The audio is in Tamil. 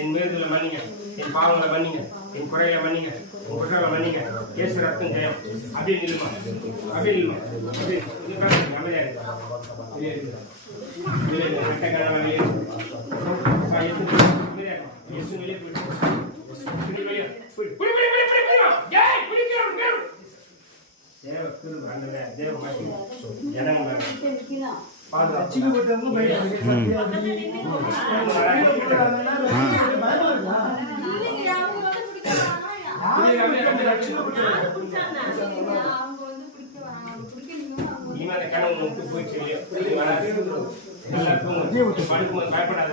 என் மீறுதலை மன்னிங்க, என் பாவங்களை மன்னிங்க, என் குறைகளை மன்னிங்க, உன் குற்றங்களை மன்னிங்க. இயேசு ரத்தம் ஜெயம். அப்படின்னு இல்லமா, அப்படின்னு இல்லமா, அமைதியா பயப்படாத.